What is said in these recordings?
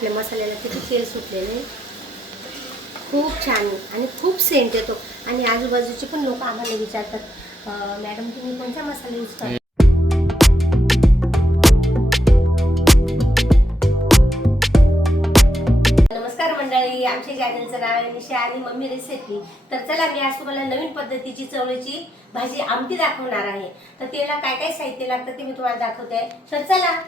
आपल्या मसाल्याला किती तेल सुटलेलं आहे. खूप छान आणि खूप सेंट येतो. आणि आजूबाजूचे पण लोक आम्हाला विचारतात मॅडम तुम्ही कोणता मसाला यूज करता? नमस्कार मंडळी आमच्या चॅनलचं नाव आहे निशा आणि मम्मी रेसिपी तर चला मी आज तुम्हाला नवीन पद्धतीची चवळीची भाजी आमटी दाखवणार आहे. तर त्याला काय काय साहित्य लागतं ते मी तुम्हाला दाखवते. तर चला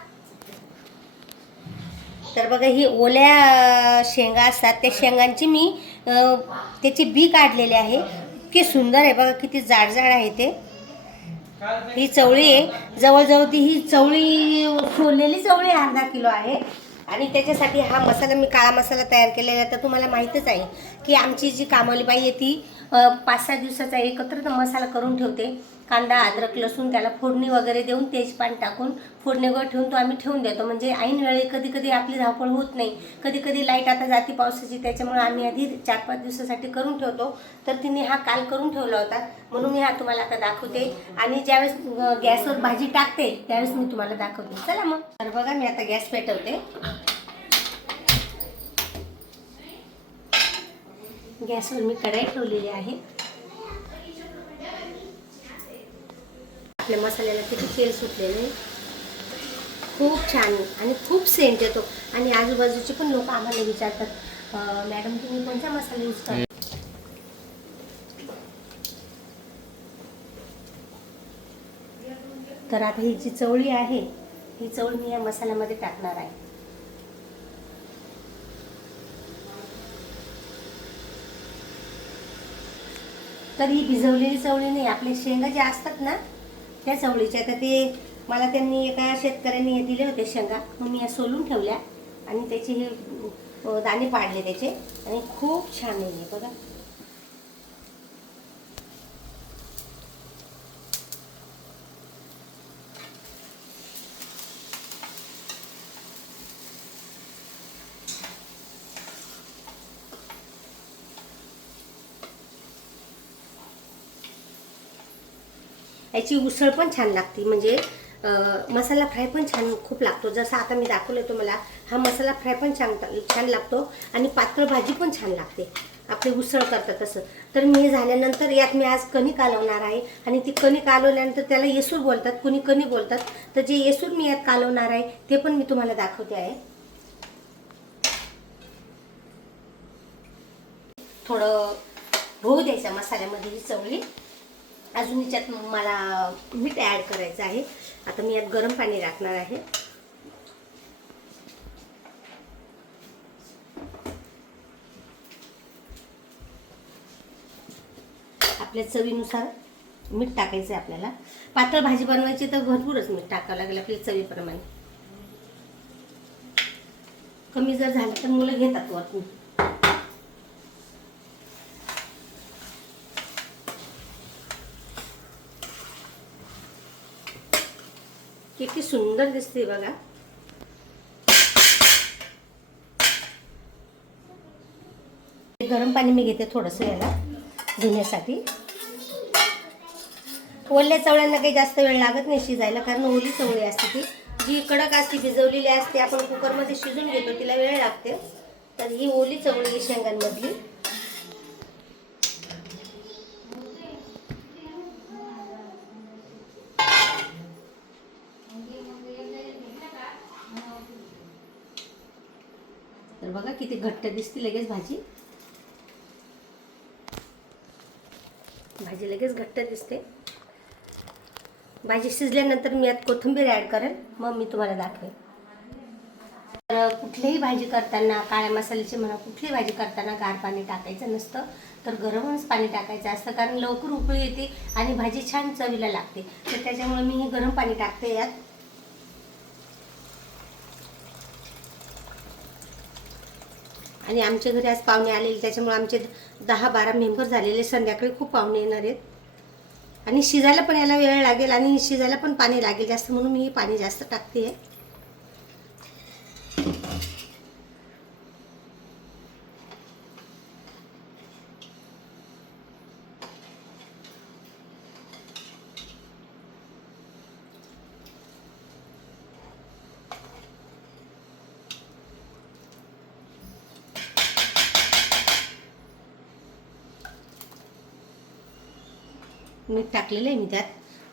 तर बघा ही ओल्या शेंगा असतात. त्या शेंगांची मी त्याची बी काढलेली आहे. इतकी सुंदर आहे बघा किती जाड जाड आहे ते. ही चवळी आहे. जवळजवळ ती ही चवळी सोललेली चवळी अर्धा किलो आहे. आणि त्याच्यासाठी हा मसाला मी काळा मसाला तयार केलेला आहे. तर तुम्हाला माहीतच आहे की आमची जी कामवली बाई आहे ती पाच सहा दिवसाचा एकत्र मसाला करून ठेवते. कांदा अद्रक लसूण त्याला फोडणी वगैरे देऊन तेजपान टाकून फोडणीवर ठेवून तो आम्ही ठेवून देतो. म्हणजे ऐन वेळी कधी कधी आपली धावपळ होत नाही. कधी कधी लाइट आता जाती पावसाची त्याच्यामुळे आम्ही आधी चार पाच दिवसासाठी करून ठेवतो. तर तिने हा काल करून ठेवला होता. म्हणून मी हा तुम्हाला आता दाखवते. आणि ज्यावेळेस गॅसवर भाजी टाकते त्यावेळेस मी तुम्हाला दाखवते. चला मग. तर बघा मी आता गॅस पेटवते. गॅसवर मी कढाई ठेवलेली आहे. आपल्या मसाल्याला किती तेल सुटलेलं आहे. खूप छान आणि खूप सेंट येतो. आणि आजूबाजूचे पण लोक आम्हाला विचारतात मॅडम तुम्ही कोणता मसाला यूज करता? तर आता ही जी चवळी आहे ही चवळी मी या मसाल्यामध्ये टाकणार आहे. तर ही भिजवलेली चवळी नाही आपले शेंगा जे असतात ना त्या चवळीच्या तर ते मला त्यांनी एका शेतकऱ्यांनी हे दिले होते शेंगा. मग मी या सोलून ठेवल्या आणि त्याचे हे दाणे पाडले त्याचे. आणि खूप छान आहे बघा. याची उसळ पण छान लागते. म्हणजे मसाला फ्राय पण छान खूप लागतो. जसं आता मी दाखवलं तुम्हाला हा मसाला फ्राय पण छान छान लागतो आणि पातळ भाजी पण छान लागते. आपली उसळ करतात तसं. तर मी हे झाल्यानंतर यात मी आज कणी कालवणार आहे आणि ती कणी कालवल्यानंतर त्याला येसूर बोलतात. कुणी कणी बोलतात. तर जे येसूर मी यात कालवणार आहे ते पण मी तुम्हाला दाखवते आहे. थोडं होऊ द्यायचं मसाल्यामध्ये ही चवळी. अजून याच्यात मला मीठ ॲड करायचं आहे. आता मी यात गरम पाणी टाकणार आहे. आपल्या चवीनुसार मीठ टाकायचं आहे आपल्याला. पातळ भाजी बनवायची तर भरपूरच मीठ टाकावं लागेल आपल्या चवीप्रमाणे. कमी जर झालं तर मुलं घेतात वरतून. किती सुंदर दिसते बघा. गरम पाणी मी घेते थोडंसं याला धुण्यासाठी. ओल्या चवळ्यांना काही जास्त वेळ लागत नाही शिजायला कारण ओली चवळी असते ती. जी कडक असते भिजवलेली असते आपण कुकरमध्ये शिजून घेतो तिला वेळ लागते. तर ही ओली चवळी आहे शेंगांमधली. तर बघा किती घट्ट दिसते लगेच भाजी. भाजी लगेच घट्ट दिसते. भाजी शिजल्यानंतर मी यात कोथिंबीर ॲड करेन मग मी तुम्हाला दाखवेन. तर कुठलीही भाजी करताना काळ्या मसाल्याची म्हणा कुठलीही भाजी करताना गार पाणी टाकायचं नसतं. तर गरमच पाणी टाकायचं असतं कारण लवकर उकळी येते आणि भाजी छान चवीला लागते. तर त्याच्यामुळे मी हे गरम पाणी टाकते यात. आणि आमच्या घरी आज पाहुणे आलेले त्याच्यामुळे आमचे दहा बारा मेंबर झालेले संध्याकाळी खूप पाहुणे येणार आहेत. आणि शिजायला पण याला वेळ लागेल आणि शिजायला पण पाणी लागेल जास्त म्हणून मी हे पाणी जास्त टाकते. आहे मीठ टाकलेलं आहे मी त्यात.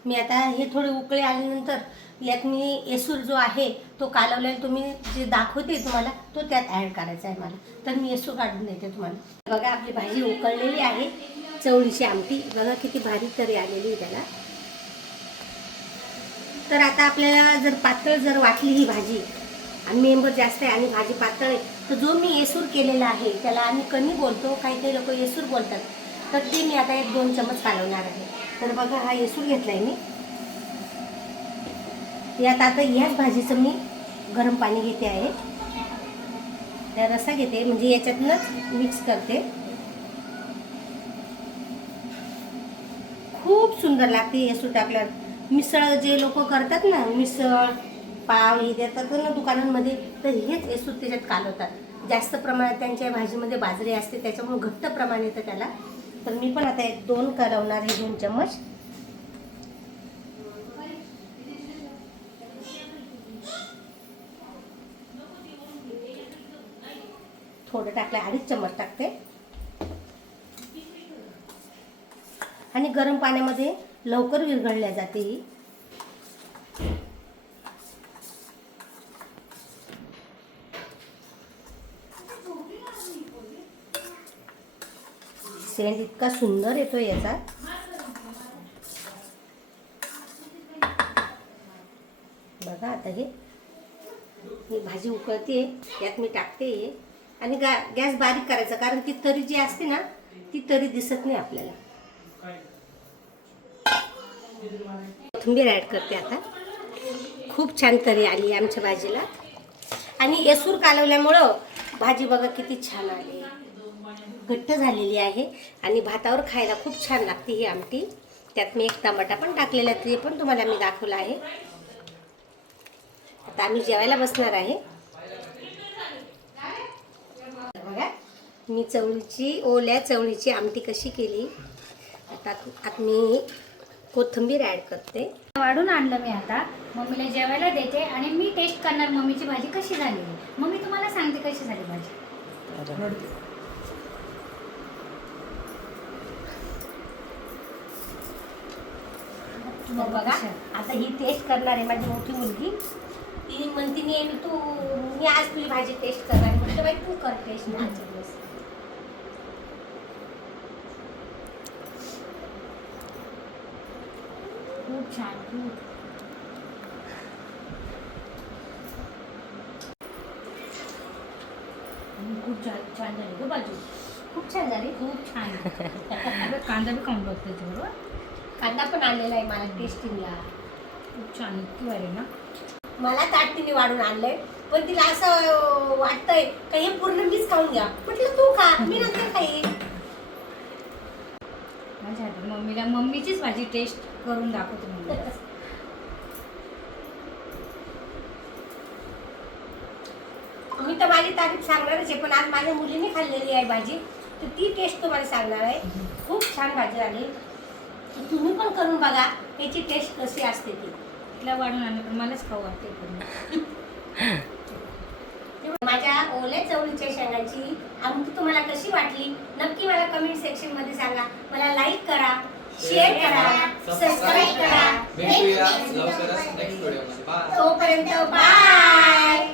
मी आता हे थोडे उकळे आल्यानंतर यात मी येसूर जो आहे तो कालवलेला तुम्ही जे दाखवते तुम्हाला तो त्यात ॲड करायचा आहे मला. तर मी येसूर काढून देते तुम्हाला. बघा आपली भाजी उकळलेली आहे. चवळीची आमटी. बघा किती भारी तरी आलेली आहे त्याला. तर आता आपल्याला जर पातळ जर वाटली ही भाजी आणि मेंबर जास्त आहे आणि भाजी पातळ आहे तर जो मी येसूर केलेला आहे त्याला आम्ही कमी बोलतो. काही काही लोक येसूर बोलतात. तर ते मी आता एक दोन चमच कालवणार आहे. तर बघा हा येसूर घेतला आहे मी. यात आता ह्याच भाजीचं मी गरम पाणी घेते आहे. त्या रसा घेते म्हणजे याच्यातूनच मिक्स करते. खूप सुंदर लागते येसूर टाकल्यावर. मिसळ जे लोक करतात ना मिसळ पाव हे देतात ना दुकानांमध्ये तर हेच येसूर त्याच्यात कालवतात. जास्त प्रमाणात त्यांच्या भाजीमध्ये बाजरी असते त्याच्यामुळे घट्ट प्रमाण येतं त्याला. तर मी पण आता एक दोन कालवणार हे दोन चम्मच. थोडं टाकलं अडीच चम्मच टाकते. आणि गरम पाण्यामध्ये लवकर विरघळल्या जाते ही सेंट इतका सुंदर येतो याचा. बघा आता हे. ही भाजी उकळते यात मी टाकते आणि गा गॅस बारीक करायचा कारण ती तरी जी असते ना ती तरी दिसत नाही आपल्याला. कोथिंबीर ॲड करते आता. खूप छान तरी आली आमच्या भाजीला. आणि येसूर कालवल्यामुळं भाजी बघा किती छान आली. घट्ट झालेली आहे आणि भातावर खायला खूप छान लागते ही आमटी. त्यात मी एक टमाटा पण टाकलेला आहे ते पण तुम्हाला मी दाखवलं आहे. आता आम्ही जेवायला बसणार आहे. बघा मी चवळीची ओल्या चवळीची आमटी कशी केली. आता आता मी कोथिंबीर ॲड करते. वाढून आणलं मी आता. मम्मीला जेवायला देते आणि मी टेस्ट करणार मम्मीची भाजी कशी झाली. मम्मी तुम्हाला सांगते कशी झाली भाजी. तर बघा आता ही टेस्ट करणार आहे माझी मोठी मुलगी. ती म्हणते नेहमी तू मी आज तुझी भाजी टेस्ट करणार आहे. म्हटलं बाई तू कर टेस्ट आजच्या दिवस खूप छान खूप. खूप छान छान झाली गं भाजी. खूप छान झाली. खूप छान. कांदा बी खाऊन बघते त्याच्याबरोबर कांदा पण आणलेला आहे मला टेस्टिंगला खूप छान इतकी भारी ना. मला ताट तिने वाढून आणलंय. पण तिला असं वाटतंय का हे पूर्ण मीच खाऊन घ्या. म्हटलं तू खा मी नंतर खाईन. माझ्या हातात मम्मीला मम्मीचीच भाजी टेस्ट करून दाखवते मम्मी मी तर माझी तारीफ सांगणारच आहे पण आज माझ्या मुलीने खाल्लेली आहे भाजी. तर ती टेस्ट तुम्हाला सांगणार आहे. खूप छान भाजी आली. तुम्ही पण करून बघा त्याची टेस्ट कशी असते ती. तिला वाढून आणलं पण मलाच खाऊ वाटते माझ्या ओल्या चवळीच्या शेंगाची आमटी तुम्हाला कशी वाटली नक्की मला कमेंट सेक्शनमध्ये सांगा. मला लाईक करा शेअर करा सबस्क्राईब करा. भेटूया लवकरच नेक्स्ट व्हिडिओमध्ये बाय तोपर्यंत बाय